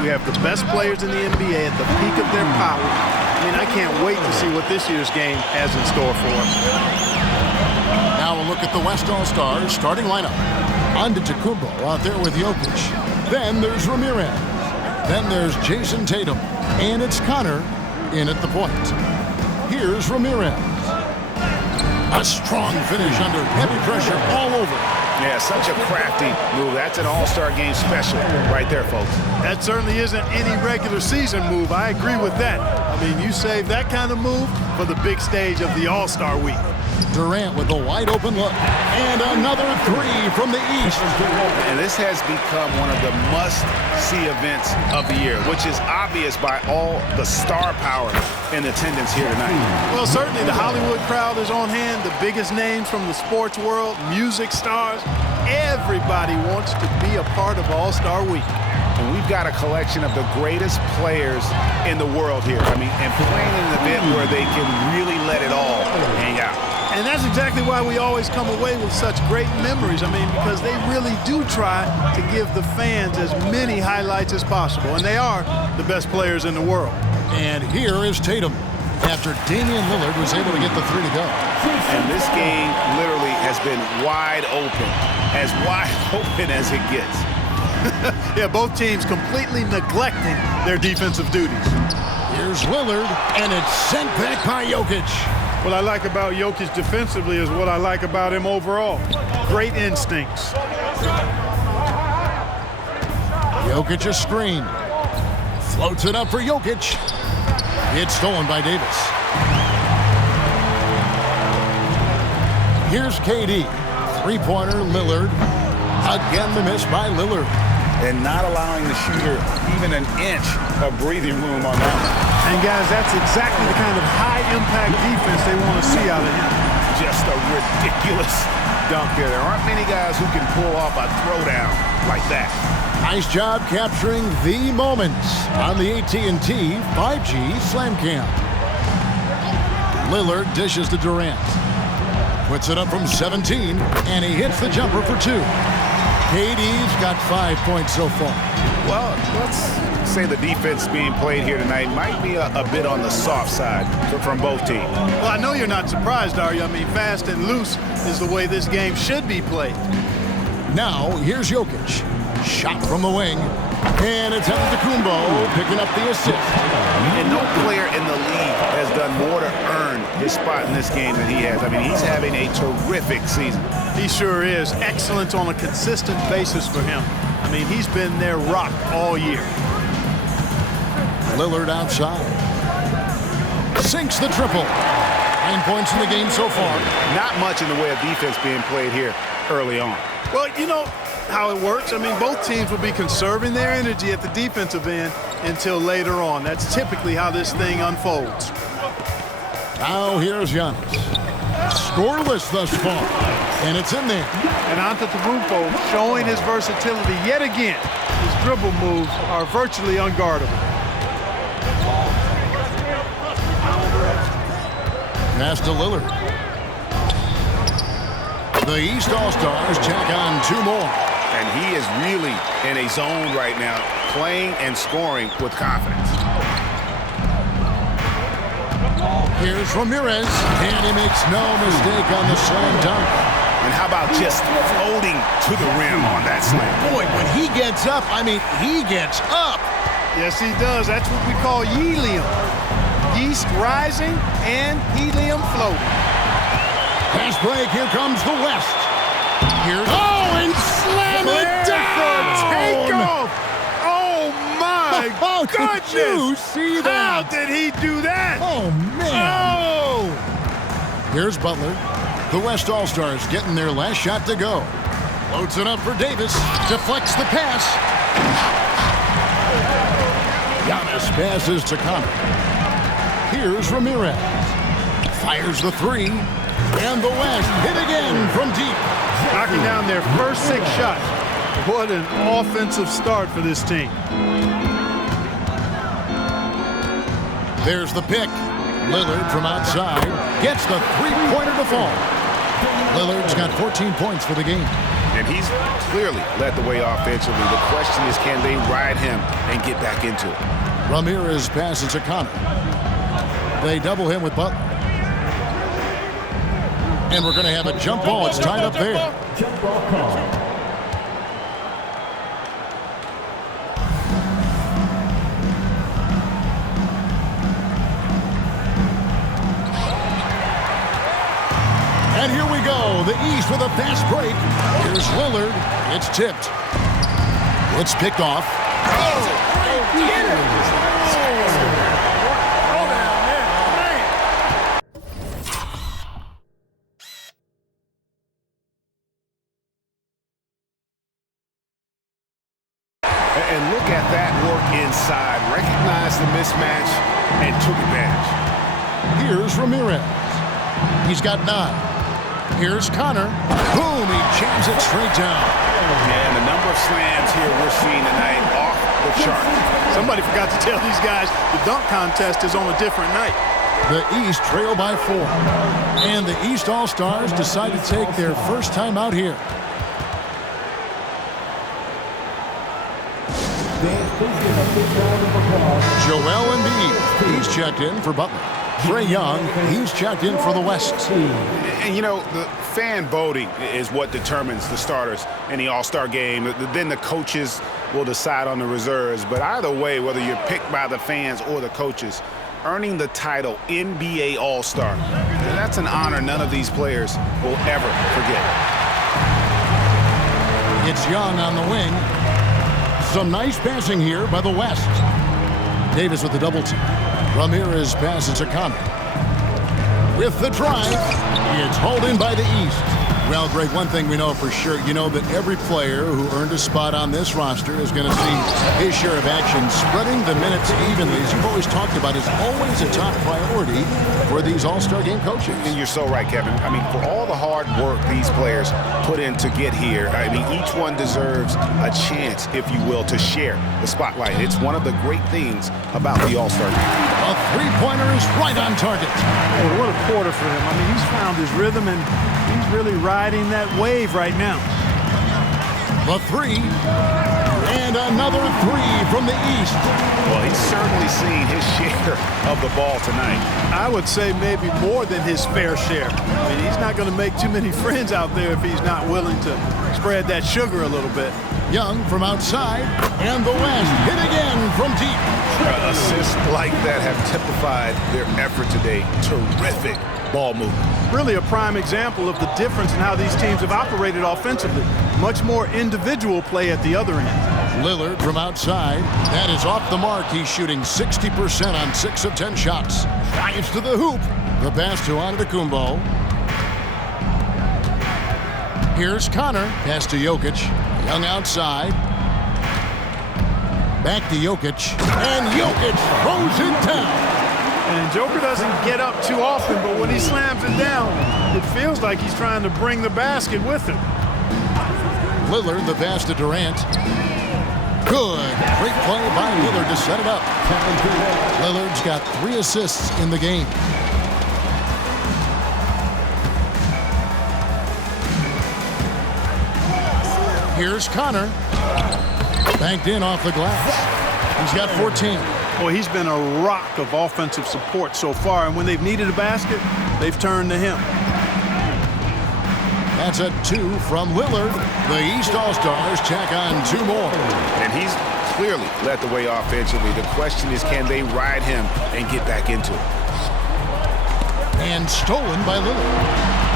We have the best players in the NBA at the peak of their power. I mean, I can't wait to see what this year's game has in store for us. Now a look at the West All-Stars starting lineup. Antetokounmpo out there with Jokic. Then there's Ramirez. Then there's Jason Tatum. And it's Connor in at the point. Here's Ramirez. A strong finish under heavy pressure all over. Yeah, such a crafty move. That's an all-star game special right there, folks. That certainly isn't any regular season move. I agree with that. I mean, you save that kind of move for the big stage of the All-Star Week. Durant with a wide-open look. And another three from the East. And this has become one of the must-see events of the year, which is obvious by all the star power in attendance here tonight. Well, certainly the Hollywood crowd is on hand. The biggest names from the sports world, music stars. Everybody wants to be a part of All-Star Week. And we've got a collection of the greatest players in the world here. I mean, and playing in an event where they can really let it all hang out. And that's exactly why we always come away with such great memories. I mean, because they really do try to give the fans as many highlights as possible. And they are the best players in the world. And here is Tatum after Damian Lillard was able to get the three to go. And this game literally has been wide open as it gets. Yeah, both teams completely neglecting their defensive duties. Here's Lillard, and it's sent back by Jokic. What I like about Jokic defensively is what I like about him overall. Great instincts. Jokic a screen. Floats it up for Jokic. It's stolen by Davis. Here's KD. Three-pointer, Lillard. Again the miss by Lillard. And not allowing the shooter even an inch of breathing room on that one. And guys, that's exactly the kind of high-impact defense they want to see out of him. Just a ridiculous dunk there. There aren't many guys who can pull off a throwdown like that. Nice job capturing the moments on the AT&T 5G Slam Cam. Lillard dishes to Durant. Puts it up from 17, and he hits the jumper for two. KD's got 5 points so far. Well, let's say the defense being played here tonight might be a bit on the soft side from both teams. Well, I know you're not surprised, are you? I mean, fast and loose is the way this game should be played. Now, here's Jokic. Shot from the wing. And it's Antetokounmpo picking up the assist. And no player in the league has done more to earn his spot in this game than he has. I mean, he's having a terrific season. He sure is. Excellent on a consistent basis for him. I mean, he's been their rock all year. Lillard outside. Sinks the triple. 9 points in the game so far. Not much in the way of defense being played here early on. Well, you know how it works. I mean, both teams will be conserving their energy at the defensive end until later on. That's typically how this thing unfolds. Now here's Giannis. Scoreless thus far. And it's in there. And Antetokounmpo showing his versatility yet again. His dribble moves are virtually unguardable. Pass to Lillard. The East All-Stars check on two more. And he is really in a zone right now, playing and scoring with confidence. Here's Ramirez, and he makes no mistake on the slam dunk. And how about just floating to the rim on that slam? Boy, when he gets up, I mean, he gets up. Yes, he does. That's what we call helium. Yeast rising and helium floating. Pass break, here comes the West. Here's and slam it down! Takeoff! Oh, my goodness! Did you see that? How did he do that? Oh, man. Oh! Here's Butler. The West All-Stars getting their last shot to go. Loads it up for Davis. Deflects the pass. Giannis passes to Connor. Here's Ramirez. Fires the three. And the West hit again from deep. Knocking down their first 6 shots. What an offensive start for this team. There's the pick. Lillard from outside gets the three-pointer to fall. Lillard's got 14 points for the game. And he's clearly led the way offensively. The question is, can they ride him and get back into it? Ramirez passes to Connor. They double him with Butler. And we're going to have a jump ball. It's tied up there. Jump ball call. And here we go. The East with a fast break. Here's Lillard. It's tipped. It's picked off. And look at that work inside. Recognized the mismatch and took advantage. Here's Ramirez. He's got 9. Here's Connor. Boom, he jams it straight down. And the number of slams here we're seeing tonight off the chart. Somebody forgot to tell these guys the dunk contest is on a different night. The East trail by 4. And the East All-Stars decide to take their first time out here. Joel Embiid, he's checked in for Butler. Trae Young, he's checked in for the West. And, you know, the fan voting is what determines the starters in the All-Star game. Then the coaches will decide on the reserves. But either way, whether you're picked by the fans or the coaches, earning the title NBA All-Star, that's an honor none of these players will ever forget. It's Young on the wing. Some nice passing here by the West. Davis with the double team. Ramirez passes to Connor. With the drive, it's hauled in by the East. Well, Greg, one thing we know for sure, you know that every player who earned a spot on this roster is going to see his share of action. Spreading the minutes evenly, as you've always talked about, is always a top priority for these All-Star game coaches. And you're so right, Kevin. I mean, for all the hard work these players put in to get here, I mean, each one deserves a chance, if you will, to share the spotlight. It's one of the great things about the All-Star game. A three-pointer is right on target. Oh, what a quarter for him. I mean, he's found his rhythm, and he's really riding that wave right now. The 3. And another 3 from the East. Well, he's certainly seen his share of the ball tonight. I would say maybe more than his fair share. I mean, he's not going to make too many friends out there if he's not willing to spread that sugar a little bit. Young from outside, and the West hit again from deep. Assists like that have typified their effort today. Terrific ball movement. Really a prime example of the difference in how these teams have operated offensively. Much more individual play at the other end. Lillard from outside. That is off the mark. He's shooting 60% on 6 of 10 shots. Drives to the hoop. The pass to Antetokounmpo. Here's Connor. Pass to Jokic. Young outside. Back to Jokic. And Jokic throws it down. And Joker doesn't get up too often, but when he slams it down, it feels like he's trying to bring the basket with him. Lillard, the pass to Durant. Good. Great play by Lillard to set it up. Lillard's got 3 assists in the game. Here's Connor. Banked in off the glass. He's got 14. Well, he's been a rock of offensive support so far, and when they've needed a basket, they've turned to him. That's a 2 from Lillard. The East All-Stars tack on 2 more. And he's clearly led the way offensively. The question is, can they ride him and get back into it? And stolen by Lillard.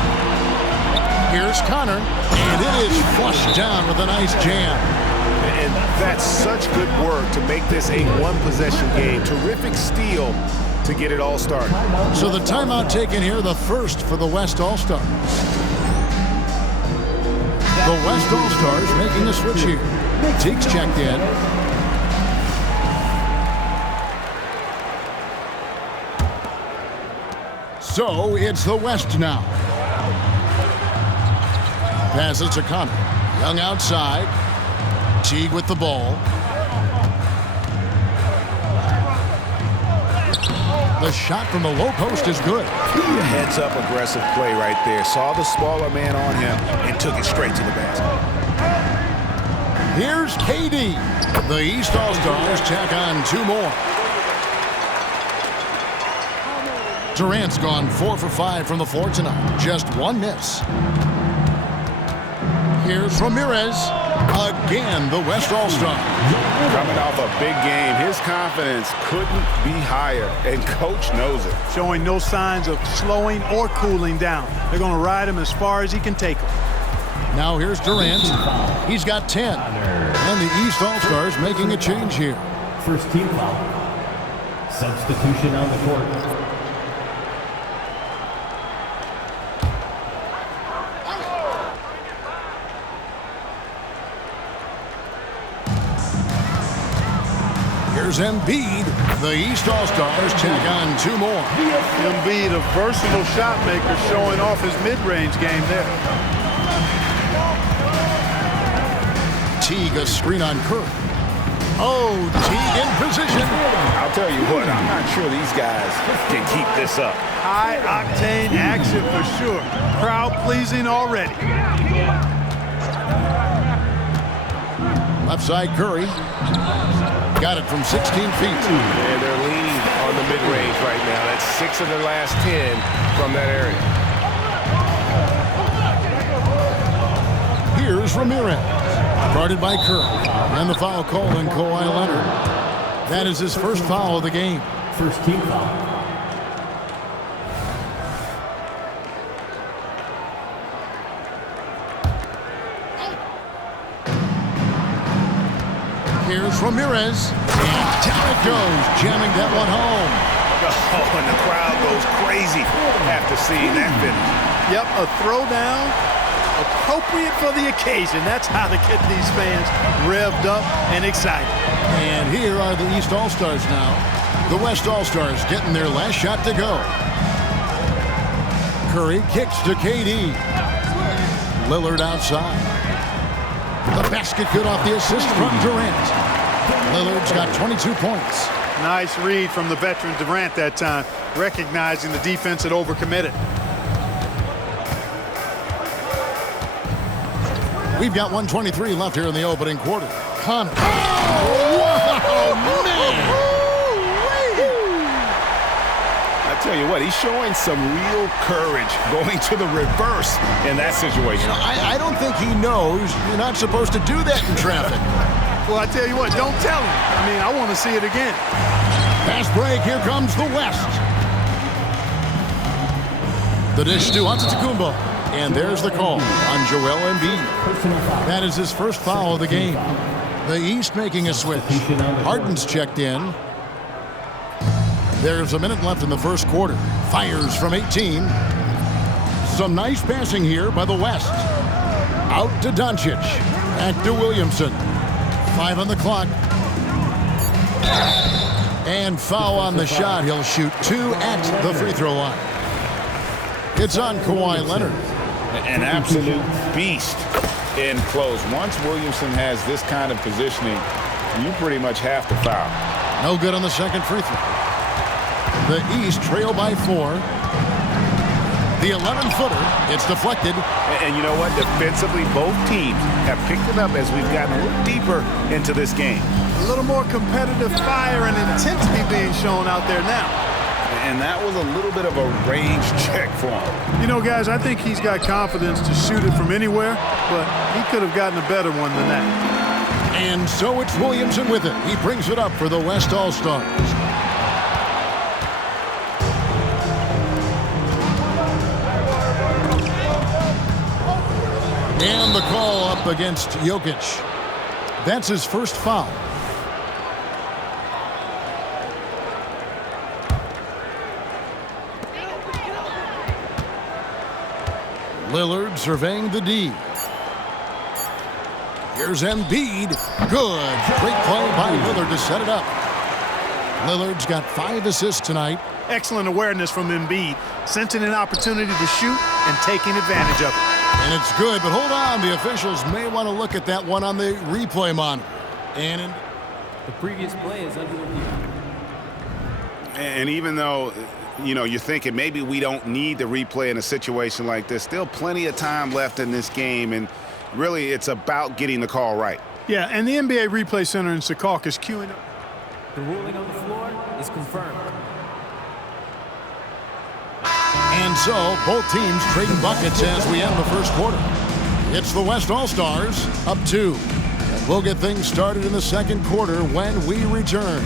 Here's Connor, and it is flushed down with a nice jam. And that's such good work to make this a one-possession game. Terrific steal to get it all started. So the timeout taken here, the first for the West All-Stars. The West All-Stars making a switch here. Teague's checked in. So it's the West now. Passes to Connor. Young outside. Teague with the ball. The shot from the low post is good. Heads-up aggressive play right there. Saw the smaller man on him and took it straight to the basket. Here's KD. The East All-Stars tack on 2 more. Durant's gone 4 for 5 from the floor tonight. Just 1 miss. Here's Ramirez. Again, the West All-Star. Coming off a big game, his confidence couldn't be higher, and coach knows it. Showing no signs of slowing or cooling down. They're going to ride him as far as he can take him. Now here's Durant. He's got 10. And the East All-Stars making a change here. First team foul. Substitution on the court. Here's Embiid. The East All-Stars tack on 2 more. Embiid, a versatile shot maker, showing off his mid-range game there. Teague, a screen on Curry. Oh, Teague in position. I'll tell you what, I'm not sure these guys can keep this up. High-octane action for sure. Crowd-pleasing already. Left side Curry. Got it from 16 feet. And they're leaning on the mid-range right now. That's 6 of their last 10 from that area. Here's Ramirez. Guarded by Curry. And the foul call on Kawhi Leonard. That is his first foul of the game. First team foul. Here's Ramirez. And down it goes, jamming that one home. Oh, and the crowd goes crazy after seeing that finish. Yep, a throwdown appropriate for the occasion. That's how to get these fans revved up and excited. And here are the East All-Stars now. The West All-Stars getting their last shot to go. Curry kicks to KD. Lillard outside. The basket good off the assist from Durant. Lillard's got 22 points. Nice read from the veteran Durant that time, recognizing the defense had overcommitted. We've got 1:23 left here in the opening quarter. Connor. Oh, wow, man! I tell you what, he's showing some real courage going to the reverse in that situation. I don't think he knows you're not supposed to do that in traffic. Well, I tell you what, don't tell him. I mean, I want to see it again. Fast break, here comes the West. The dish to Antetokounmpo. And there's the call on Joel Embiid. That is his first foul of the game. The East making a switch. Harden's checked in. There's a minute left in the first quarter. Fires from 18. Some nice passing here by the West. Out to Doncic. Back to Williamson. 5 on the clock. And foul on the shot. He'll shoot 2 at the free throw line. It's on Kawhi Leonard. An absolute beast in close. Once Williamson has this kind of positioning, you pretty much have to foul. No good on the second free throw. The East trail by 4. The 11-footer, it's deflected. And you know what? Defensively, both teams have picked it up as we've gotten a little deeper into this game. A little more competitive fire and intensity being shown out there now. And that was a little bit of a range check for him. You know, guys, I think he's got confidence to shoot it from anywhere, but he could have gotten a better one than that. And so it's Williamson with it. He brings it up for the West All-Stars. And the call up against Jokic. That's his first foul. Lillard surveying the D. Here's Embiid. Good. Great play by Lillard to set it up. Lillard's got 5 assists tonight. Excellent awareness from Embiid, sensing an opportunity to shoot and taking advantage of it. And it's good, but hold on. The officials may want to look at that one on the replay monitor. And the previous play is under review. And even though, you know, you're thinking maybe we don't need the replay in a situation like this, still plenty of time left in this game, and really it's about getting the call right. Yeah, and the NBA Replay Center in Secaucus is queuing up. The ruling on the floor is confirmed. And so, both teams trading buckets as we end the first quarter. It's the West All-Stars up 2. And we'll get things started in the second quarter when we return.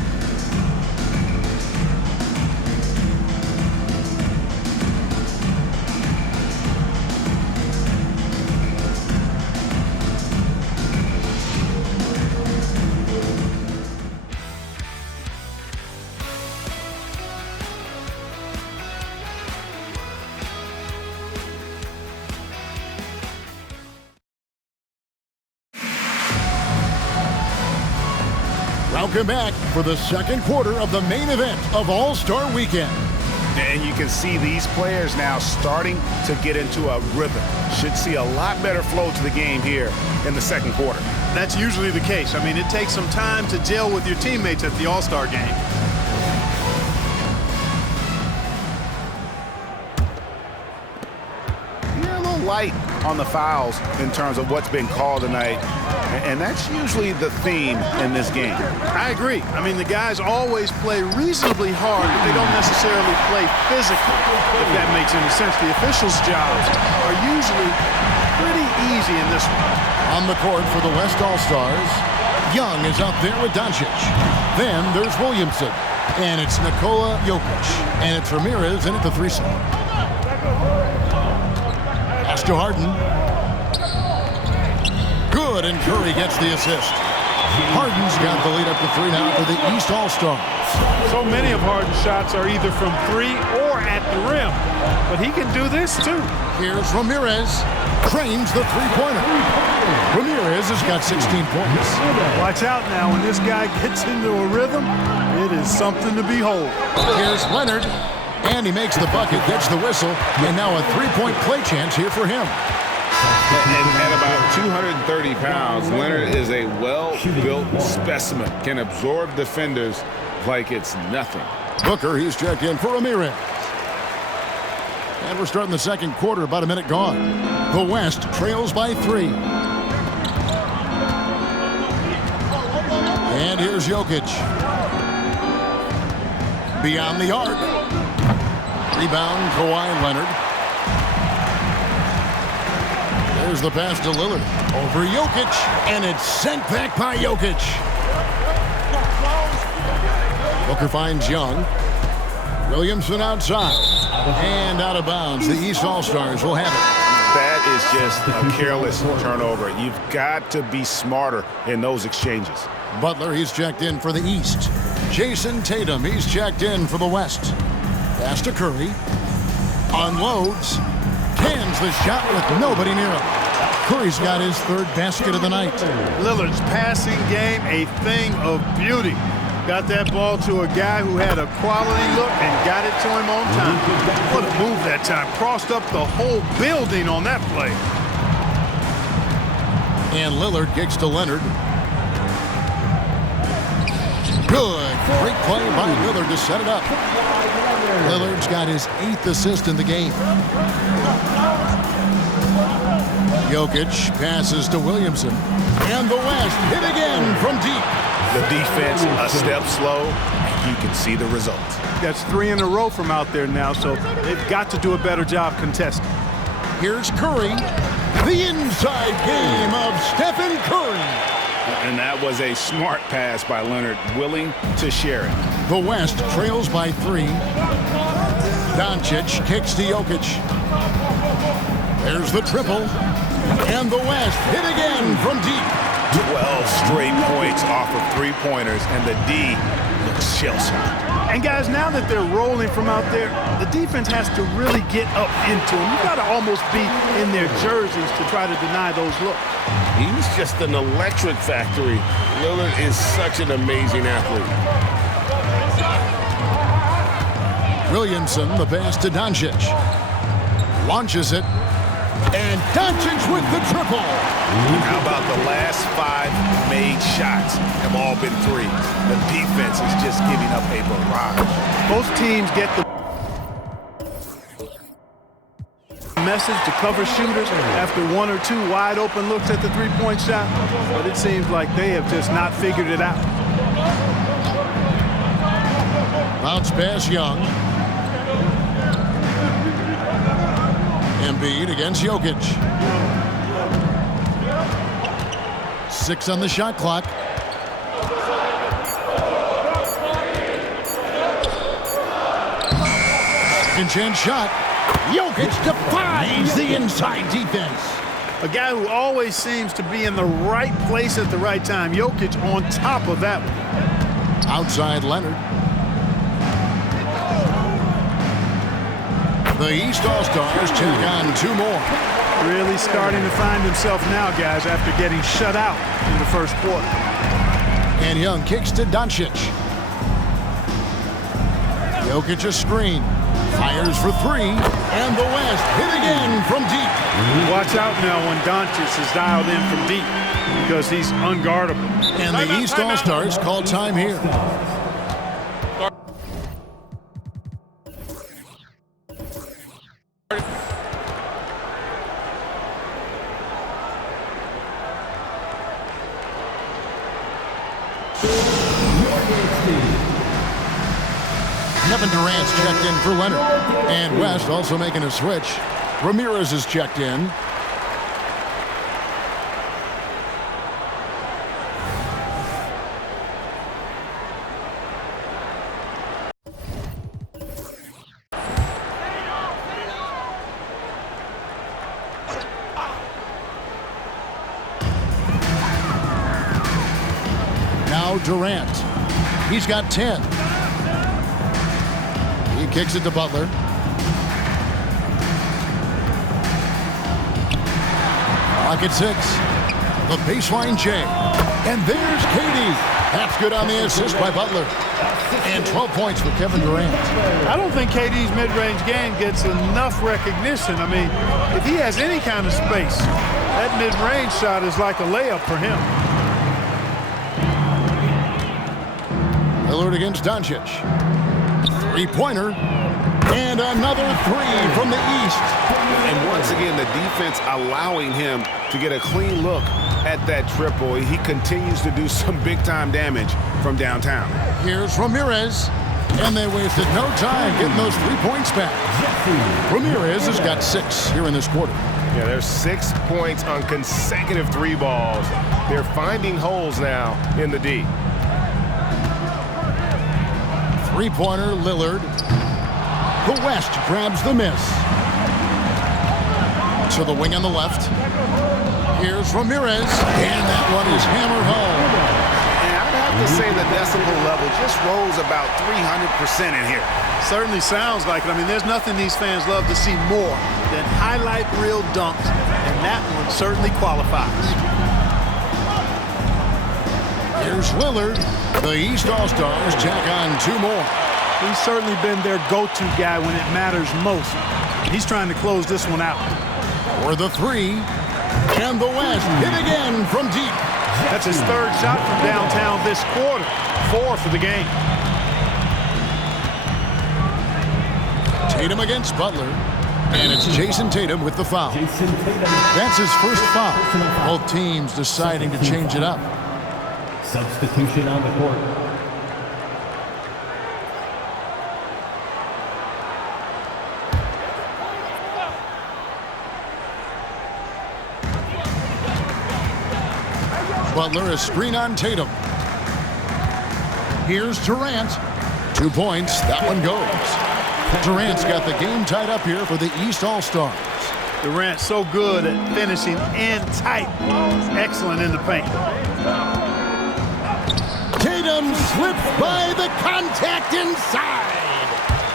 Welcome back for the second quarter of the main event of All-Star Weekend. And you can see these players now starting to get into a rhythm. Should see a lot better flow to the game here in the second quarter. That's usually the case. I mean, it takes some time to gel with your teammates at the All-Star game. Yeah, a little light on the fouls in terms of what's been called tonight. And that's usually the theme in this game. I agree. I mean, the guys always play reasonably hard, but they don't necessarily play physically, if that makes any sense. The officials' jobs are usually pretty easy in this one. On the court for the West All-Stars, Young is out there with Doncic. Then there's Williamson, and it's Nikola Jokic, and it's Ramirez in at the threesome. Pass to Harden. Good, and Curry gets the assist. Harden's got the lead up to 3 now for the East All-Stars. So many of Harden's shots are either from 3 or at the rim, but he can do this too. Here's Ramirez. Trains the three-pointer. Ramirez has got 16 points. Watch out now. When this guy gets into a rhythm, it is something to behold. Here's Leonard. And he makes the bucket, gets the whistle, and now a three-point play chance here for him. And at about 230 pounds, Leonard is a well-built specimen. Can absorb defenders like it's nothing. Booker, he's checked in for Ramirez. And we're starting the second quarter, about a minute gone. The West trails by 3. And here's Jokic. Beyond the arc. Rebound, Kawhi Leonard. There's the pass to Lillard. Over Jokic, and it's sent back by Jokic. Booker finds Young. Williamson outside. And out of bounds. The East All-Stars will have it. That is just a careless turnover. You've got to be smarter in those exchanges. Butler, he's checked in for the East. Jason Tatum, he's checked in for the West. Pass to Curry. Unloads. Cans the shot with nobody near him. Curry's got his 3rd basket of the night. Lillard's passing game, a thing of beauty. Got that ball to a guy who had a quality look and got it to him on time. What a move that time. Crossed up the whole building on that play. And Lillard kicks to Leonard. Good. Great play by Lillard to set it up. Lillard's got his 8th assist in the game. Jokic passes to Williamson. And the West hit again from deep. The defense a step slow, and you can see the results. That's 3 in a row from out there now, so they've got to do a better job contesting. Here's Curry. The inside game of Stephen Curry. And that was a smart pass by Leonard, willing to share it. The West trails by 3. Doncic kicks to Jokic. There's the triple. And the West hit again from deep. 12 straight points off of 3-pointers, and the D looks shell-shocked. And guys, now that they're rolling from out there, the defense has to really get up into them. You got to almost be in their jerseys to try to deny those looks. He's just an electric factory. Lillard is such an amazing athlete. Williamson, the pass to Doncic. Launches it. And Doncic with the triple. How about the last 5 made shots have all been threes? The defense is just giving up a barrage. Both teams get the message to cover shooters after one or two wide open looks at the three-point shot, but it seems like they have just not figured it out. Bounce pass Young. Embiid against Jokic. 6 on the shot clock. Second chance shot. Jokic defies the inside defense. A guy who always seems to be in the right place at the right time. Jokic on top of that one. Outside Leonard. The East All-Stars check on 2 more. Really starting to find himself now, guys, after getting shut out in the first quarter. And Young kicks to Doncic. Jokic a screen. Fires for 3. And the West hit again from deep. Watch out now when Doncic is dialed in from deep because he's unguardable. And the East All-Stars call time here. Kevin Durant's checked in for Leonard. And West also making a switch. Ramirez is checked in. Now Durant. He's got 10. He kicks it to Butler. Clock at 6. The baseline J. And there's KD. That's good on the assist by Butler. And 12 points for Kevin Durant. I don't think KD's mid-range game gets enough recognition. I mean, if he has any kind of space, that mid-range shot is like a layup for him. Lillard against Doncic. 3-pointer. And another 3 from the East. And once again, the defense allowing him to get a clean look at that triple. He continues to do some big-time damage from downtown. Here's Ramirez. And they wasted no time getting those 3 points back. Ramirez has got 6 here in this quarter. Yeah, there's 6 points on consecutive 3 balls. They're finding holes now in the D. 3-pointer, Lillard. The West grabs the miss. To the wing on the left. Here's Ramirez. And that one is hammered home. And I'd have to say the decibel level just rose about 300% in here. Certainly sounds like it. I mean, there's nothing these fans love to see more than highlight reel dunks, and that one certainly qualifies. Here's Lillard. The East All-Stars check on 2 more. He's certainly been their go-to guy when it matters most. He's trying to close this one out. For the 3. And the West hit again from deep. That's his 3rd shot from downtown this quarter. 4 for the game. Tatum against Butler. And it's Jason Tatum with the foul. That's his first foul. Both teams deciding to change it up. Substitution on the court. Butler, a screen on Tatum. Here's Durant. 2 points. That one goes. Durant's got the game tied up here for the East All-Stars. Durant so good at finishing in tight. Excellent in the paint. Tatum slips by the contact inside.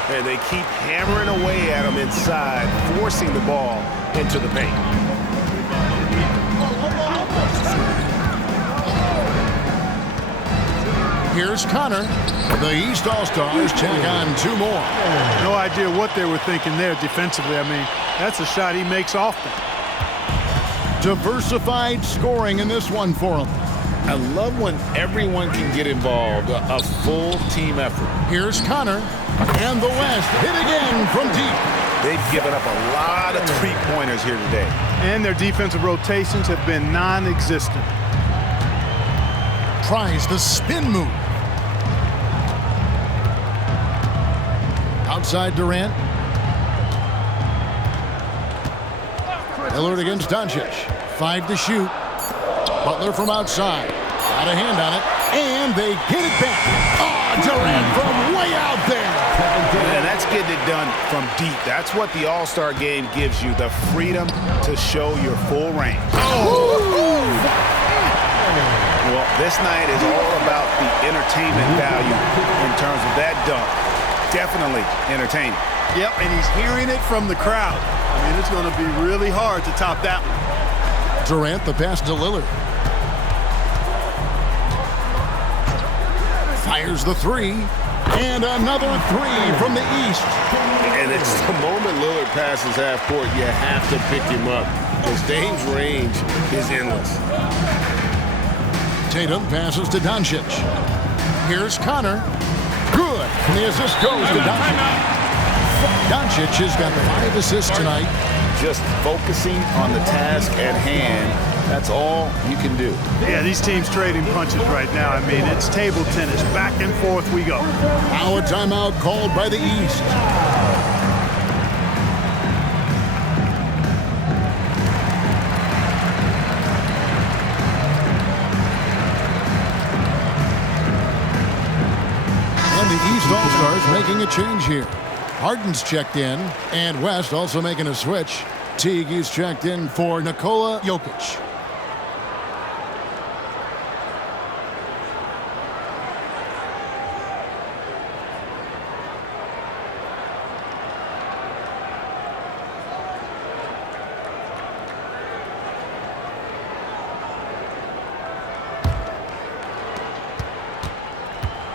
And they keep hammering away at him inside, forcing the ball into the paint. Here's Connor. The East All-Stars check on 2 more. No idea what they were thinking there defensively. I mean, that's a shot he makes often. Diversified scoring in this one for him. I love when everyone can get involved, a full team effort. Here's Connor. And the West hit again from deep. They've given up a lot of three-pointers here today. And their defensive rotations have been non-existent. Tries the spin move. Outside Durant. Lillard against Doncic. 5 to shoot. Butler from outside. Got a hand on it. And they get it back. Oh, Durant from way out there. Yeah, that's getting it done from deep. That's what the All-Star game gives you, the freedom to show your full range. Oh. Well, this night is all about the entertainment value in terms of that dunk. Definitely entertaining. Yep, and he's hearing it from the crowd. I mean, it's going to be really hard to top that one. Durant, the pass to Lillard. Fires the three. And another three from the east. And it's the moment Lillard passes half court, you have to pick him up. Because Dame's range is endless. Tatum passes to Doncic. Here's Connor. Good. And the assist goes to Doncic. Doncic has got 5 assists tonight. Just focusing on the task at hand, that's all you can do. Yeah, these teams trading punches right now. I mean, it's table tennis. Back and forth we go. Now a timeout called by the East. And the East All-Stars making a change here. Harden's checked in, and West also making a switch. Teague is checked in for Nikola Jokic.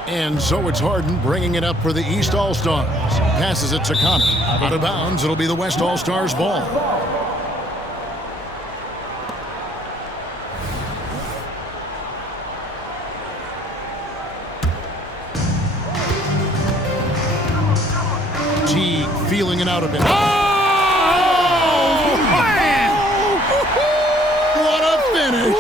And so it's Harden bringing it up for the East All-Stars. Passes it to Connor. Out of bounds, it'll be the West All-Stars ball. Teague feeling it out a bit. Oh, man! What a finish!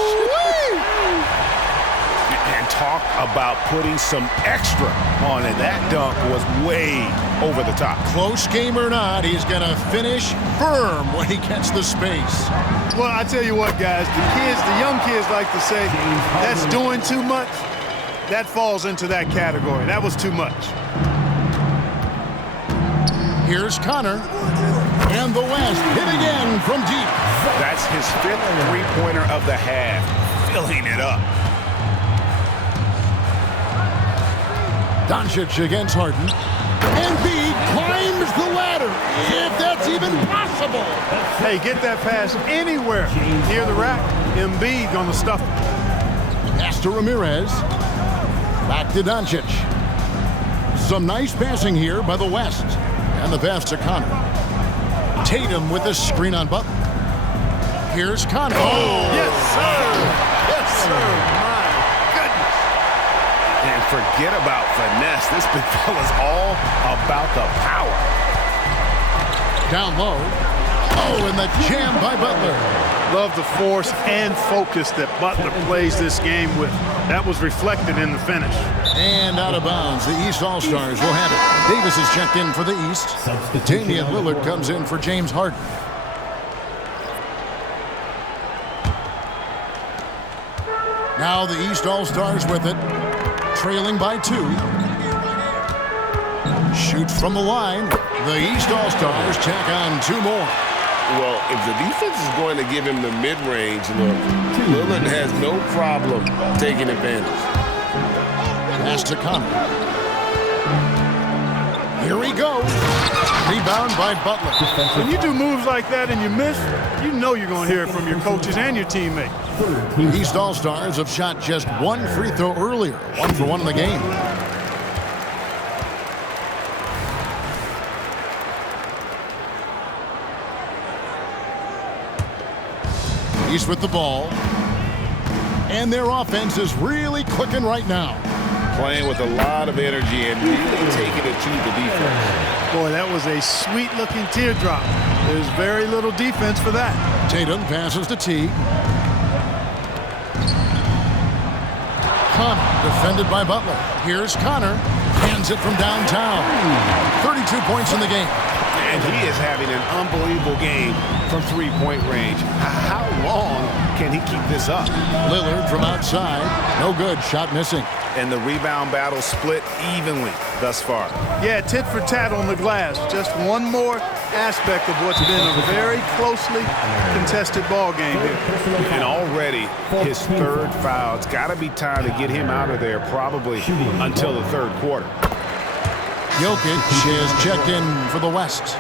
Talk about putting some extra on it. That dunk was way over the top. Close game or not, he's going to finish firm when he gets the space. Well, I tell you what, guys, the young kids like to say, that's doing too much. That falls into that category. That was too much. Here's Connor. And the West hit again from deep. That's his 5th three-pointer of the half. Filling it up. Doncic against Harden. Embiid climbs the ladder, if that's even possible. Hey, get that pass anywhere near the rack. Embiid gonna stuff it. Pass to Ramirez. Back to Doncic. Some nice passing here by the West. And the pass to Connor. Tatum with a screen on Butler. Here's Connor. Oh, yes, sir. Yes, sir. And forget about finesse. This big fella's all about the power. Down low. Oh, and the jam by Butler. Love the force and focus that Butler plays this game with. That was reflected in the finish. And out of bounds. The East All-Stars will have it. Davis is checked in for the East. Damian Lillard comes in for James Harden. Now the East All-Stars with it. Trailing by 2. Shoots from the line. The East All-Stars tack on 2 more. Well, if the defense is going to give him the mid-range look, Lillard has no problem taking advantage. Pass to Connor. Here he goes. Rebound by Butler. When you do moves like that and you miss, you know you're going to hear it from your coaches and your teammates. East All-Stars have shot just 1 free throw earlier. 1 for 1 in the game. East with the ball. And their offense is really clicking right now. Playing with a lot of energy and really taking it to the defense. Boy, that was a sweet-looking teardrop. There's very little defense for that. Tatum passes to Teague. Connor, defended by Butler. Here's Connor. Hands it from downtown. 32 points in the game. And he is having an unbelievable game from three-point range. How long can he keep this up? Lillard from outside. No good. Shot missing. And the rebound battle split evenly thus far. Yeah, tit for tat on the glass. Just one more aspect of what's been a very closely contested ball game here. And already his third foul. It's got to be time to get him out of there probably until the third quarter. Jokic is checked in for the West.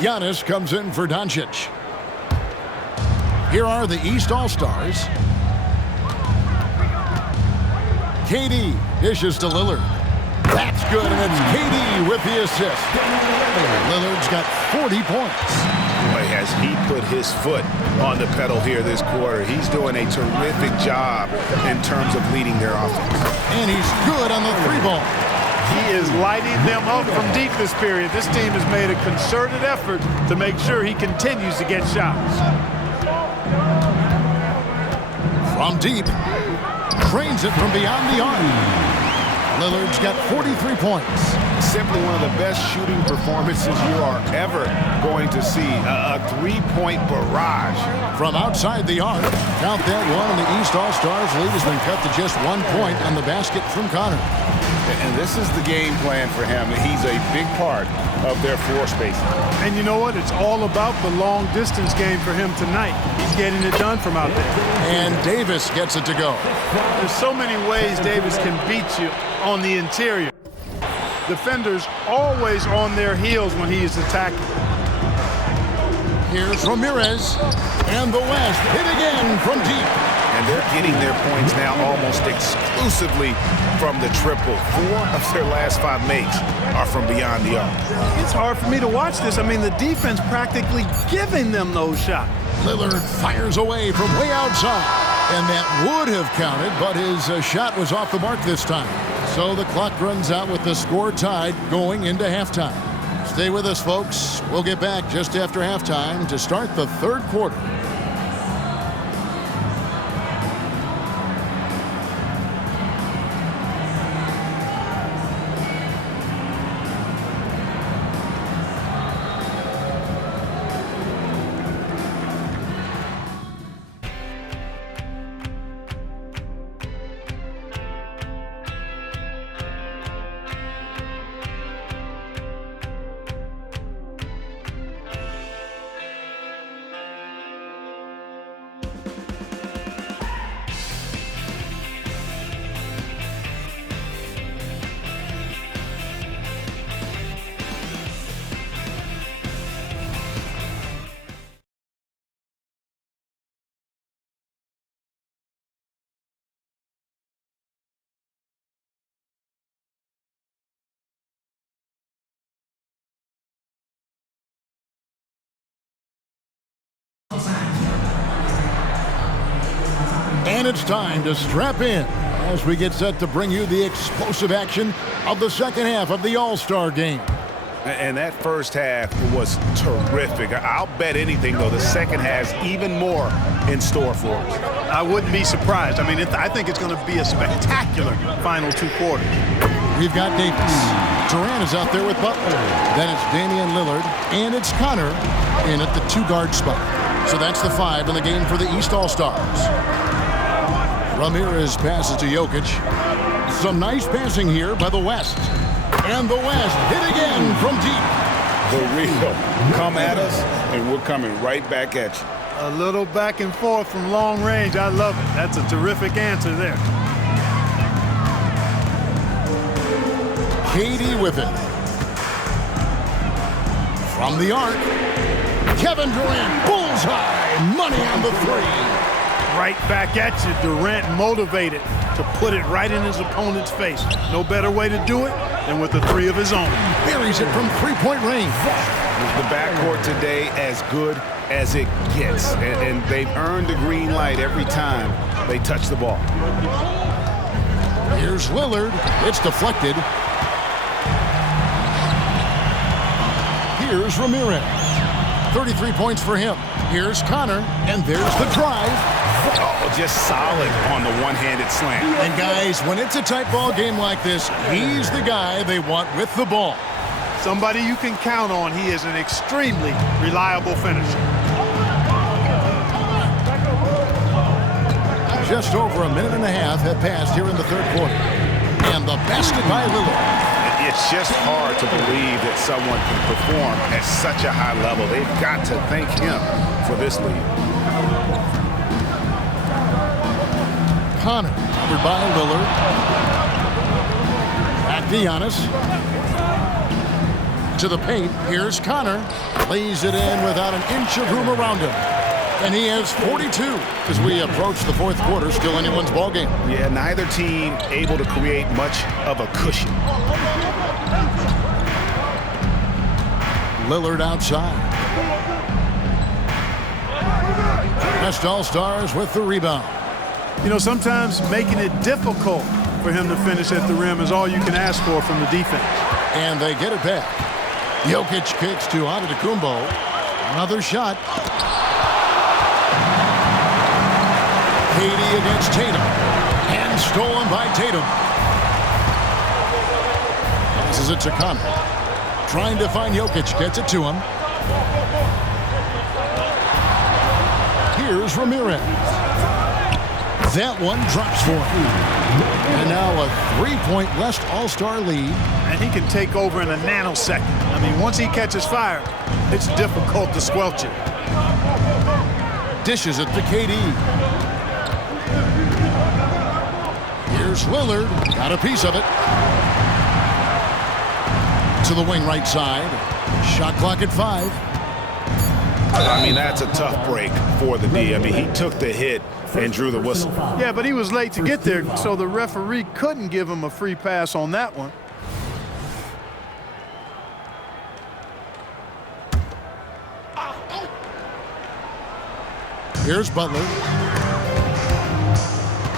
Giannis comes in for Doncic. Here are the East All-Stars. KD dishes to Lillard. That's good, and it's KD with the assist. Lillard's got 40 points. Boy, has he put his foot on the pedal here this quarter. He's doing a terrific job in terms of leading their offense. And he's good on the three ball. He is lighting them up from deep this period. This team has made a concerted effort to make sure he continues to get shots. From deep. Trains it from beyond the arc. Lillard's got 43 points. Simply one of the best shooting performances you are ever going to see. A three-point barrage. From outside the arc, count that one, and the East All-Stars lead has been cut to just 1 point on the basket from Connor. And this is the game plan for him. He's a big part of their floor spacing. And you know what? It's all about the long-distance game for him tonight. He's getting it done from out there. And Davis gets it to go. There's so many ways Davis can beat you on the interior. Defenders always on their heels when he is attacking. Here's Ramirez. And the West hit again from deep. And they're getting their points now almost exclusively from the triple. 4 of their last 5 makes are from beyond the arc. It's hard for me to watch this. I mean, the defense practically giving them those shots. Lillard fires away from way outside. And that would have counted, but his shot was off the mark this time. So the clock runs out with the score tied going into halftime. Stay with us, folks. We'll get back just after halftime to start the third quarter. And it's time to strap in as we get set to bring you the explosive action of the second half of the All-Star game. And that first half was terrific. I'll bet anything, though, the second has even more in store for us. I wouldn't be surprised. I mean, I think it's going to be a spectacular final 2 quarters. We've got Davis. Durant is out there with Butler. Then it's Damian Lillard, and it's Connor in at the 2-guard spot. So that's the 5 in the game for the East All-Stars. Ramirez passes to Jokic. Some nice passing here by the West. And the West hit again from deep. The real. Come at us, and we're coming right back at you. A little back and forth from long range. I love it. That's a terrific answer there. KD with it. From the arc. Kevin Durant, bullseye. Money on the 3. Right back at you. Durant motivated to put it right in his opponent's face. No better way to do it than with a 3 of his own. Buries it from 3-point range. The backcourt today as good as it gets. And they've earned the green light every time they touch the ball. Here's Lillard. It's deflected. Here's Ramirez. 33 points for him. Here's Connor, and there's the drive. Oh, just solid on the one-handed slam. And guys, when it's a tight ball game like this, he's the guy they want with the ball. Somebody you can count on. He is an extremely reliable finisher. Just over a minute and a half have passed here in the third quarter. And the basket by Lillard. It's just hard to believe that someone can perform at such a high level. They've got to thank him for this lead. Connor, covered by Lillard. Back to Giannis. To the paint. Here's Connor. Lays it in without an inch of room around him. And he has 42 as we approach the fourth quarter. Still anyone's ball game. Yeah, neither team able to create much of a cushion. Lillard outside. West All-Stars with the rebound. You know, sometimes making it difficult for him to finish at the rim is all you can ask for from the defense. And they get it back. Jokic kicks to Antetokounmpo. Another shot. KD against Tatum. And stolen by Tatum. Passes it to Connor. Trying to find Jokic. Gets it to him. Here's Ramirez. That one drops for him. And now a three-point West All-Star lead. And he can take over in a nanosecond. I mean, once he catches fire, it's difficult to squelch it. Dishes it to KD. Here's Lillard. Got a piece of it. To the wing right side. Shot clock at 5. I mean, that's a tough break for the D. I mean, he took the hit and drew the whistle. Yeah, but he was late to get there, so the referee couldn't give him a free pass on that one. Here's Butler.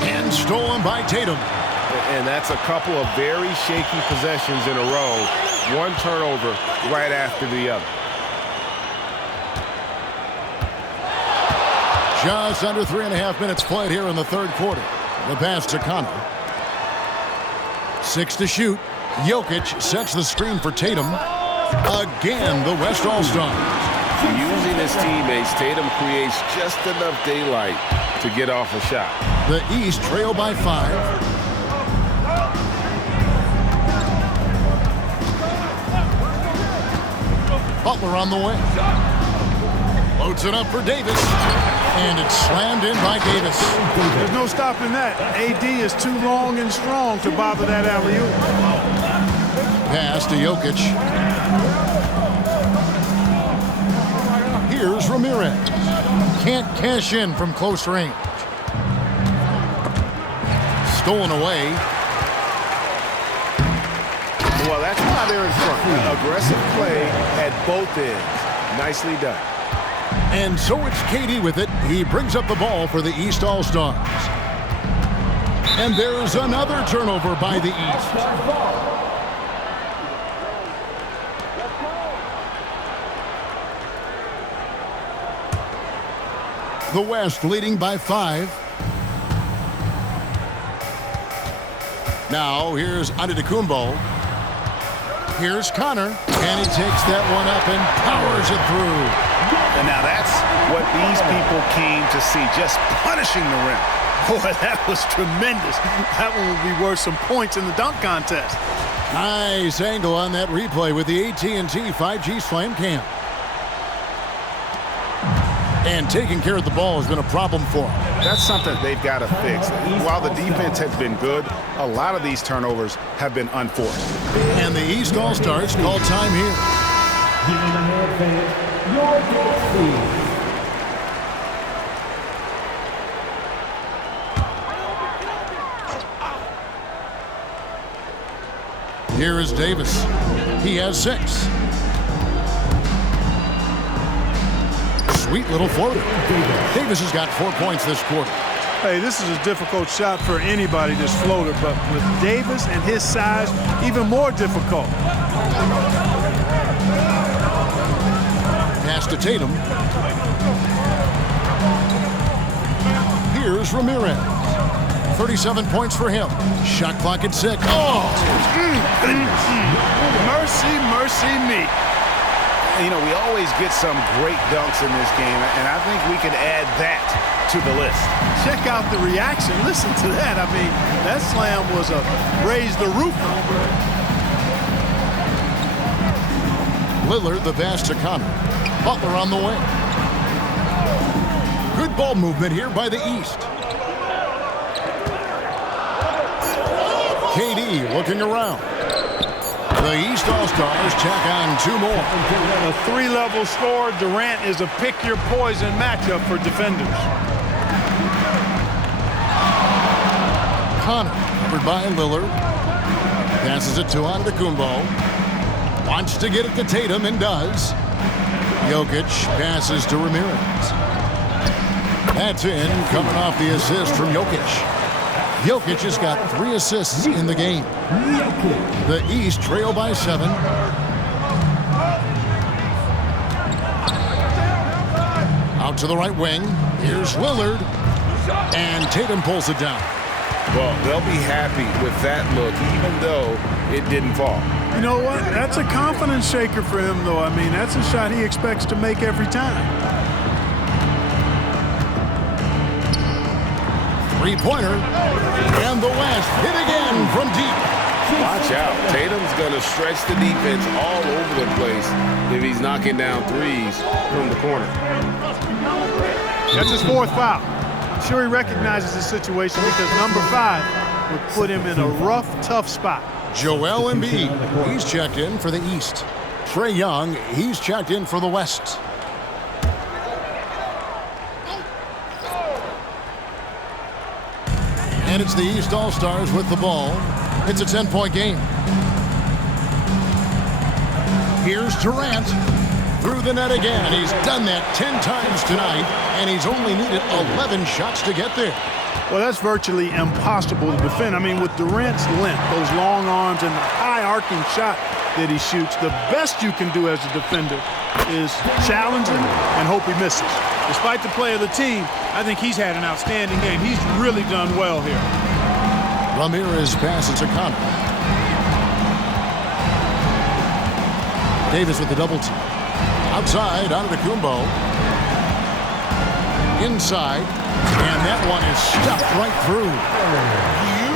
And stolen by Tatum. And that's a couple of very shaky possessions in a row. One turnover right after the other. Just under 3.5 minutes played here in the third quarter. The pass to Connor. 6 to shoot. Jokic sets the screen for Tatum. Again, the West All-Stars. Using his teammates, Tatum creates just enough daylight to get off a shot. The East trail by 5. Butler on the way. Loads it up for Davis. And it's slammed in by Davis. There's no stopping that. AD is too long and strong to bother that alley-oop. Pass to Jokic. Here's Ramirez. Can't cash in from close range. Stolen away. Well, that's why they're in front. Aggressive play at both ends. Nicely done. And so it's KD with it. He brings up the ball for the East All-Stars. And there's another turnover by the East. The West leading by 5. Now here's Antetokounmpo. Here's Connor. And he takes that one up and powers it through. And now that's what these people came to see, just punishing the rim. Boy, that was tremendous. That one would be worth some points in the dunk contest. Nice angle on that replay with the AT&T 5G Slam Cam. And taking care of the ball has been a problem for them. That's something they've got to fix. While the defense has been good, a lot of these turnovers have been unforced. And the East All-Stars call time here. Giving the hand fans your ball speed. Here is Davis. He has 6. Sweet little floater. Davis has got 4 points this quarter. Hey, this is a difficult shot for anybody, this floater, but with Davis and his size, even more difficult. Pass to Tatum. Here's Ramirez. 37 points for him. Shot clock at 6. Oh! Mercy, mercy me. You know, we always get some great dunks in this game, and I think we can add that to the list. Check out the reaction. Listen to that. I mean, that slam was a raise the roof. Lillard, the pass to Connor. Butler on the way. Good ball movement here by the East. KD looking around. The East All-Stars check on 2 more. A 3-level score. Durant is a pick-your-poison matchup for defenders. Connor, covered by Lillard. Passes it to Antetokounmpo. Wants to get it to Tatum and does. Jokic passes to Ramirez. That's in, coming off the assist from Jokic. Jokic has got 3 assists in the game. The East trail by 7. Out to the right wing. Here's Lillard. And Tatum pulls it down. Well, they'll be happy with that look, even though it didn't fall. You know what? That's a confidence shaker for him, though. I mean, that's a shot he expects to make every time. 3-pointer. And the West hit again from deep. Watch out. Tatum's going to stretch the defense all over the place if he's knocking down threes from the corner. That's his 4th foul. I'm sure he recognizes the situation because number 5 would put him in a rough, tough spot. Joel Embiid, he's checked in for the East. Trae Young, he's checked in for the West. And it's the East All-Stars with the ball. It's a 10-point game. Here's Durant. Through the net again. He's done that 10 times tonight, and he's only needed 11 shots to get there. Well, that's virtually impossible to defend. I mean, with Durant's length, those long arms, and the high arcing shot that he shoots, the best you can do as a defender is challenge him and hope he misses. Despite the play of the team, I think he's had an outstanding game. He's really done well here. Ramirez passes to Connor. Davis with the double team. Outside, Antetokounmpo. Inside, and that one is stuffed right through.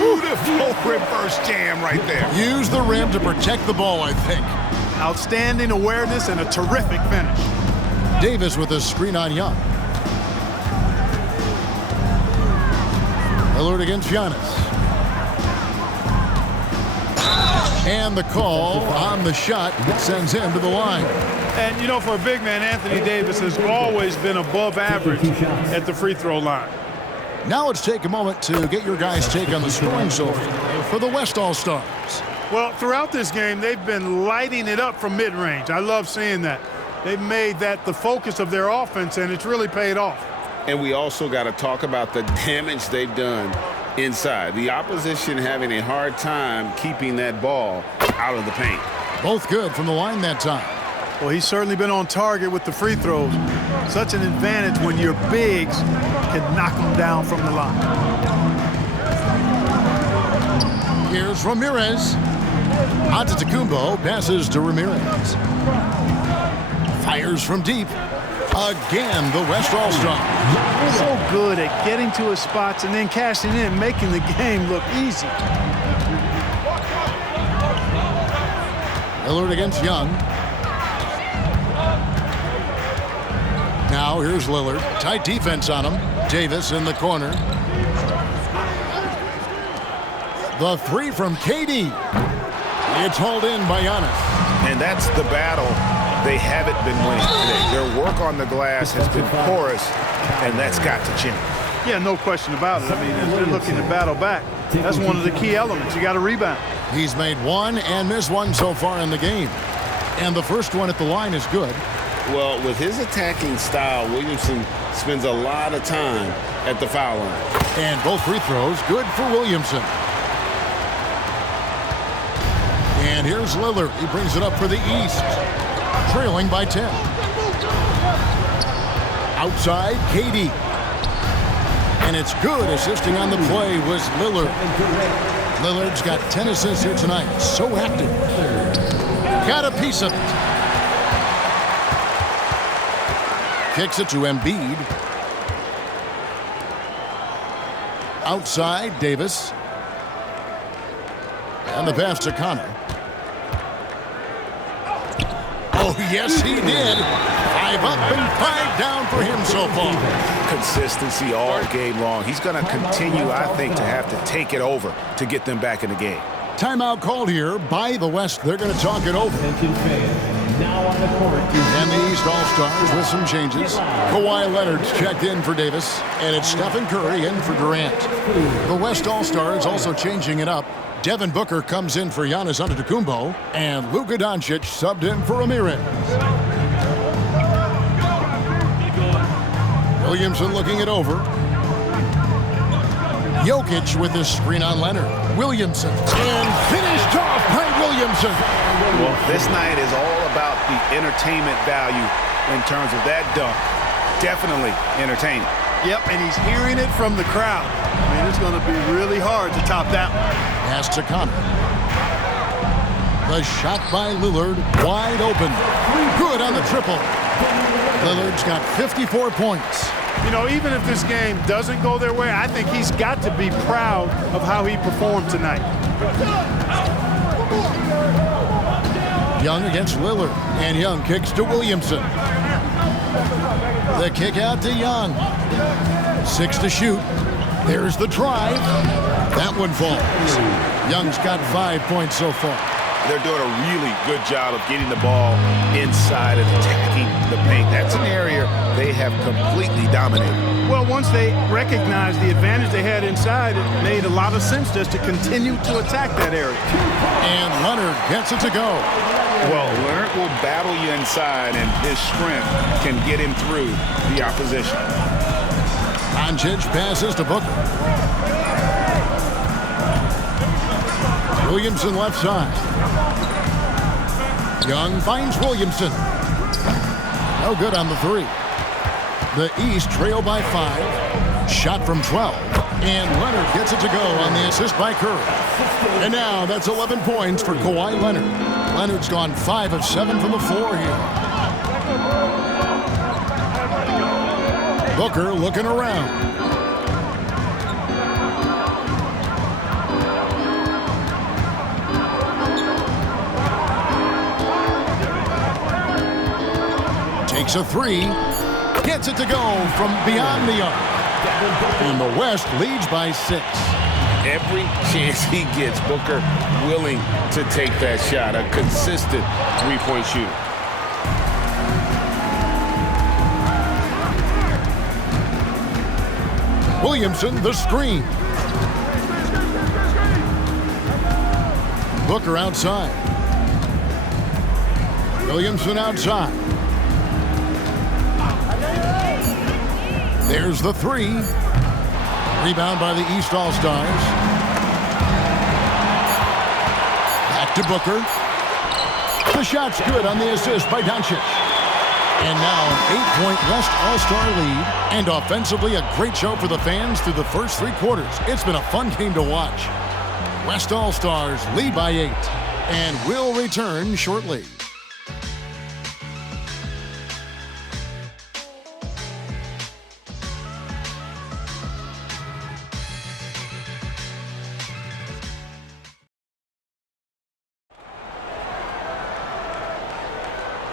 Beautiful reverse jam right there. Use the rim to protect the ball, I think. Outstanding awareness and a terrific finish. Davis with a screen on Young. Lillard against Giannis. And the call on the shot sends him to the line. And, you know, for a big man, Anthony Davis has always been above average at the free throw line. Now let's take a moment to get your guys' take on the scoring so far for the West All-Stars. Well, throughout this game, they've been lighting it up from mid-range. I love seeing that. They've made that the focus of their offense, and it's really paid off. And we also got to talk about the damage they've done inside. The opposition having a hard time keeping that ball out of the paint. Both good from the line that time. Well, he's certainly been on target with the free throws. Such an advantage when your bigs can knock them down from the line. Here's Ramirez. Antetokounmpo passes to Ramirez. Fires from deep. Again, the West All-Stars. So good at getting to his spots and then cashing in, making the game look easy. Lillard against Young. Now here's Lillard. Tight defense on him. Davis in the corner. The 3 from KD. It's hauled in by Giannis. And that's the battle they haven't been winning today. Their work on the glass has been porous, and that's got to change. Yeah, no question about it. I mean, if they're looking to battle back, that's one of the key elements. You got to rebound. He's made 1 and missed 1 so far in the game. And the first one at the line is good. Well, with his attacking style, Williamson spends a lot of time at the foul line. And both free throws good for Williamson. And here's Lillard. He brings it up for the East. Trailing by 10. Outside, KD. And it's good. Assisting on the play was Lillard. Lillard's got 10 assists here tonight. So active. Got a piece of it. Kicks it to Embiid. Outside, Davis. And the pass to Connor. Oh, yes, he did. 5 up and 5 down for him so far. Consistency all game long. He's going to continue, I think, to have to take it over to get them back in the game. Timeout called here by the West. They're going to talk it over. Attention fans, now on the court. And the East All-Stars with some changes. Kawhi Leonard's checked in for Davis, and it's Stephen Curry in for Durant. The West All-Stars also changing it up. Devin Booker comes in for Giannis Antetokounmpo, and Luka Doncic subbed in for Ramirez. Williamson looking it over. Jokic with his screen on Leonard. Williamson, and finished off by Williamson. Well, this night is all about the entertainment value in terms of that dunk. Definitely entertaining. Yep, and he's hearing it from the crowd. I mean, it's going to be really hard to top that one. Pass to Connor. The shot by Lillard, wide open. Good on the triple. Lillard's got 54 points. You know, even if this game doesn't go their way, I think he's got to be proud of how he performed tonight. Young against Lillard, and Young kicks to Williamson. The kick out to Young. 6 to shoot. There's the drive. That one falls. Young's got 5 points so far. They're doing a really good job of getting the ball inside and attacking the paint. That's an area they have completely dominated. Well, once they recognized the advantage they had inside, it made a lot of sense just to continue to attack that area. And Leonard gets it to go. Well, Leonard will battle you inside, and his strength can get him through the opposition. Doncic passes to Booker. Williamson left side. Young finds Williamson. No good on the 3. The East trail by 5. Shot from 12. And Leonard gets it to go on the assist by Curry. And now that's 11 points for Kawhi Leonard. Leonard's gone 5 of 7 from the floor here. Booker looking around. Takes a 3. Gets it to go from beyond the arc. And the West leads by 6. Every chance he gets, Booker willing to take that shot. A consistent three-point shooter. Williamson, the screen. Booker outside. Williamson outside. There's the 3. Rebound by the East All-Stars. Back to Booker. The shot's good on the assist by Doncic. And now an 8-point West All-Star lead. And offensively, a great show for the fans through the first 3 quarters. It's been a fun game to watch. West All-Stars lead by 8. And will return shortly.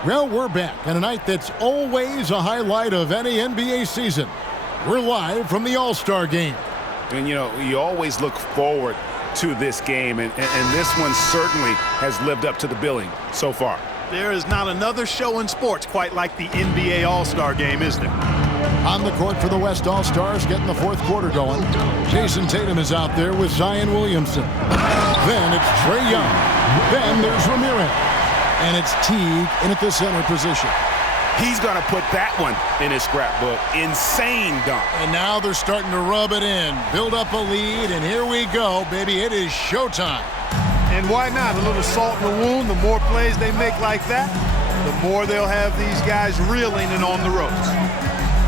Well, we're back on a night that's always a highlight of any NBA season. We're live from the All-Star Game. And, you know, you always look forward to this game, and this one certainly has lived up to the billing so far. There is not another show in sports quite like the NBA All-Star Game, is there? On the court for the West All-Stars, getting the 4th quarter going. Jason Tatum is out there with Zion Williamson. Then it's Trae Young. Then there's Ramirez. And it's Teague in at the center position. He's going to put that one in his scrapbook. Insane dunk. And now they're starting to rub it in, build up a lead, and here we go, baby. It is showtime. And why not? A little salt in the wound. The more plays they make like that, the more they'll have these guys reeling and on the ropes.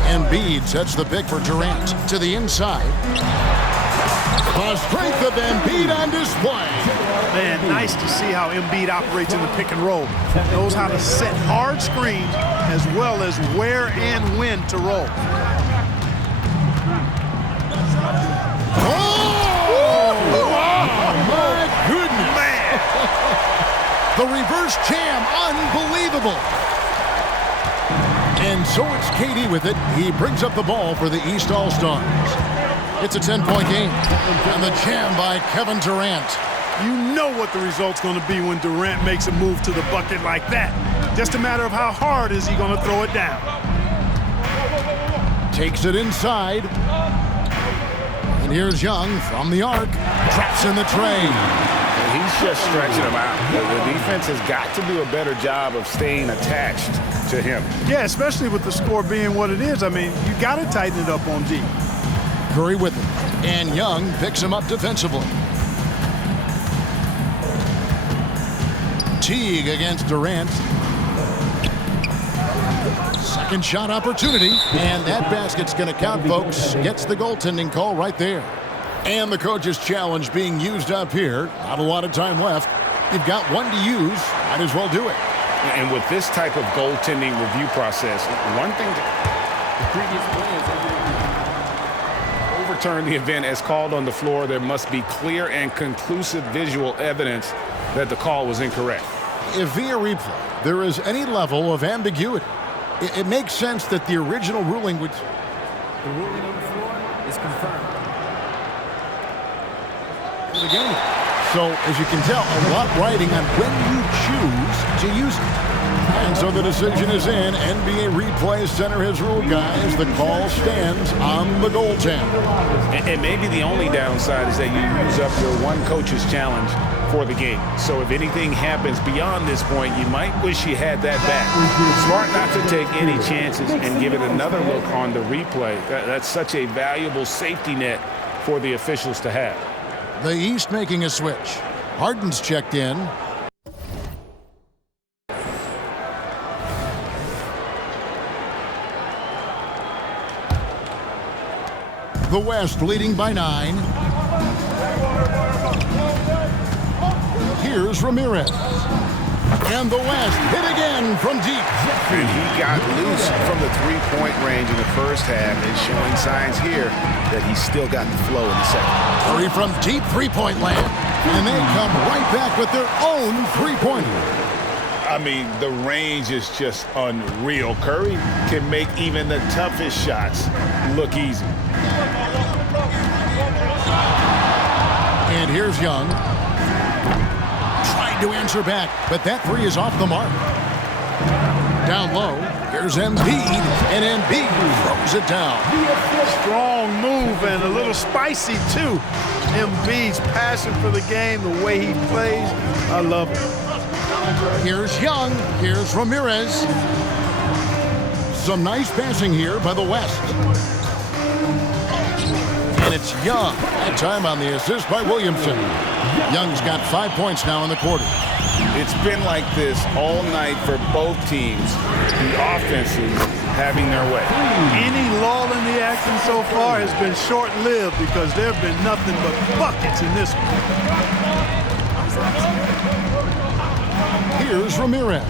Embiid sets the pick for Durant to the inside. The strength of Embiid on display. Man, nice to see how Embiid operates in the pick and roll. Knows how to set hard screens as well as where and when to roll. My goodness. Man. The reverse jam, unbelievable. And so it's KD with it. He brings up the ball for the East All-Stars. It's a 10-point game. And the jam by Kevin Durant. You know what the result's going to be when Durant makes a move to the bucket like that. Just a matter of how hard is he going to throw it down. Takes it inside. And here's Young from the arc. Traps in the tray. He's just stretching him out. The defense has got to do a better job of staying attached to him. Yeah, especially with the score being what it is. I mean, you got to tighten it up on D. Curry with it. And Young picks him up defensively. Teague against Durant. Second shot opportunity. And that basket's going to count, folks. Gets the goaltending call right there. And the coach's challenge being used up here. Not a lot of time left. You've got one to use. Might as well do it. And with this type of goaltending review process, one thing the previous play is overturn the event as called on the floor. There must be clear and conclusive visual evidence that the call was incorrect. If via replay there is any level of ambiguity, it makes sense that the original ruling would... The ruling on the floor is confirmed. For the game. So, as you can tell, a lot riding on when you choose to use it. And so the decision is in. NBA Replay Center has ruled, guys. The call stands on the goaltender. And maybe the only downside is that you use up your one coach's challenge for the game. So if anything happens beyond this point, you might wish you had that back. Smart not to take any chances and give it another look on the replay. That's such a valuable safety net for the officials to have. The East making a switch. Harden's checked in. The West leading by 9. Here's Ramirez. And the West hit again from deep. And he got loose from the three-point range in the first half and showing signs here that he's still got the flow in the second. Curry from deep three-point land. And they come right back with their own three-pointer. I mean, the range is just unreal. Curry can make even the toughest shots look easy. And here's Young. Tried to answer back, but that three is off the mark. Down low, here's Embiid, and Embiid throws it down. Strong move and a little spicy, too. Embiid's passion for the game, the way he plays, I love it. Here's Young, here's Ramirez. Some nice passing here by the West. And it's Young. That time on the assist by Williamson. Young's got 5 points now in the quarter. It's been like this all night for both teams. The offenses having their way. Any lull in the action so far has been short-lived because there have been nothing but buckets in this one. Here's Ramirez.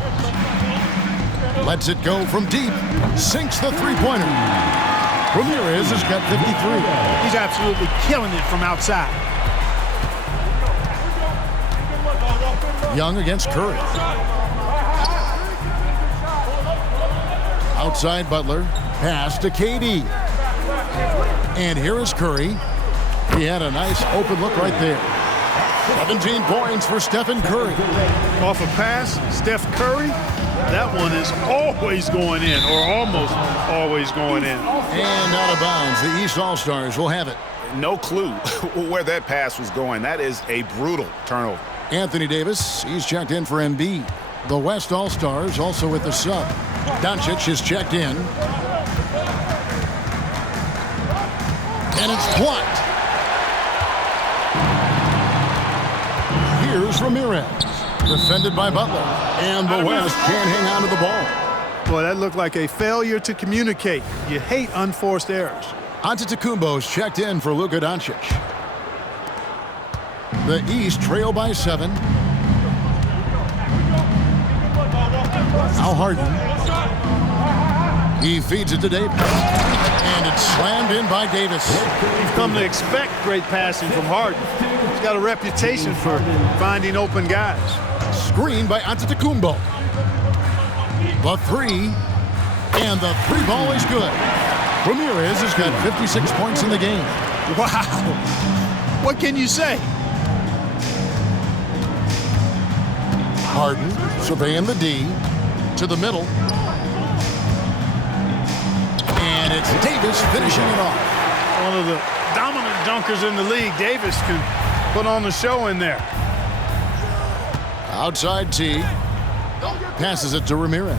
Lets it go from deep. Sinks the three-pointer. Ramirez has got 53. He's absolutely killing it from outside. Young against Curry. Outside Butler. Pass to KD. And here is Curry. He had a nice open look right there. 17 points for Stephen Curry. Off a pass, Steph Curry, that one is always going in, or almost always going in. And out of bounds, the East All-Stars will have it. No clue where that pass was going. That is a brutal turnover. Anthony Davis, he's checked in for Embiid. The West All-Stars also with the sub. Doncic is checked in. And it's blocked. Here's Ramirez. Defended by Butler. And the West can't hang on to the ball. Boy, that looked like a failure to communicate. You hate unforced errors. Antetokounmpo's checked in for Luka Doncic. The East trail by 7. Now Harden. He feeds it to Davis. And it's slammed in by Davis. You've come to expect great passing from Harden. He's got a reputation for finding open guys. Screen by Antetokounmpo. The 3. And the 3 ball is good. Ramirez has got 56 points in the game. Wow. What can you say? Harden surveying the D. To the middle. And it's Davis finishing it off. One of the dominant dunkers in the league. Davis can put on the show in there. Outside T. Passes it to Ramirez.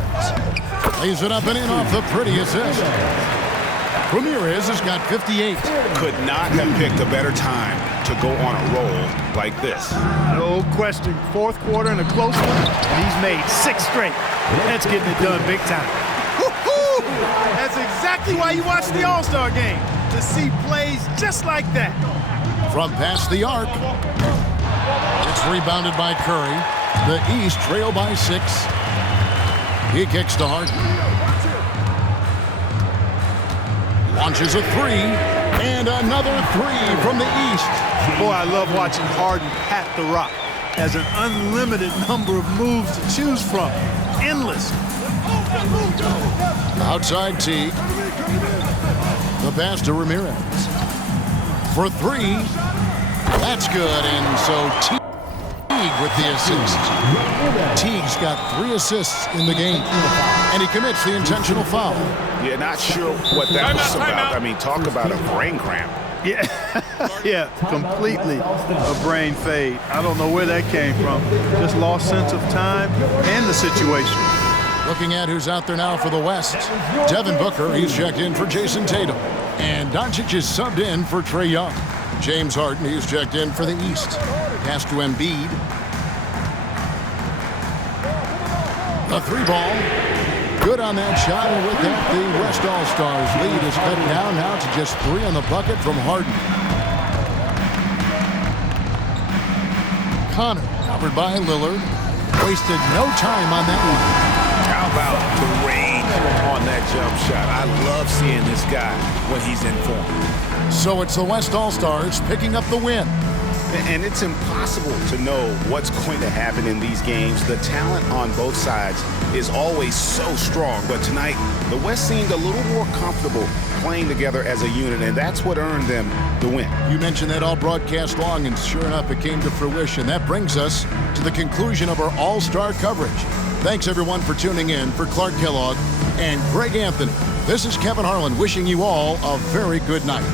Lays it up and in off the pretty assist. Ramirez has got 58. Could not have picked a better time to go on a roll like this. No question. Fourth quarter and a close one. And he's made 6 straight. That's getting it done big time. Woo-hoo! That's exactly why you watch the All-Star game. To see plays just like that. From past the arc. It's rebounded by Curry. The East trail by 6. He kicks to Harden. Launches a 3. And another 3 from the East. Boy, I love watching Harden pat the rock. Has an unlimited number of moves to choose from. Endless. Outside T. The pass to Ramirez. For 3. That's good. And so Teague with the assist. Teague's got 3 assists in the game. And he commits the intentional foul. Yeah, not sure what that was about. I mean, talk about a brain cramp. Yeah, yeah, completely a brain fade. I don't know where that came from. Just lost sense of time and the situation. Looking at who's out there now for the West. Devin Booker, he's checked in for Jason Tatum. And Doncic is subbed in for Trae Young. James Harden, he's checked in for the East. Pass to Embiid. The 3 ball. Good on that shot, and with that, the West All-Stars lead is cut down now to just 3 on the bucket from Harden. Connor, covered by Lillard. Wasted no time on that one. How about the range on that jump shot? I love seeing this guy when he's in form. So it's the West All-Stars picking up the win. And it's impossible to know what's going to happen in these games. The talent on both sides is always so strong. But tonight, the West seemed a little more comfortable playing together as a unit, and that's what earned them the win. You mentioned that all broadcast long, and sure enough, it came to fruition. That brings us to the conclusion of our All-Star coverage. Thanks, everyone, for tuning in. For Clark Kellogg and Greg Anthony, this is Kevin Harlan wishing you all a very good night.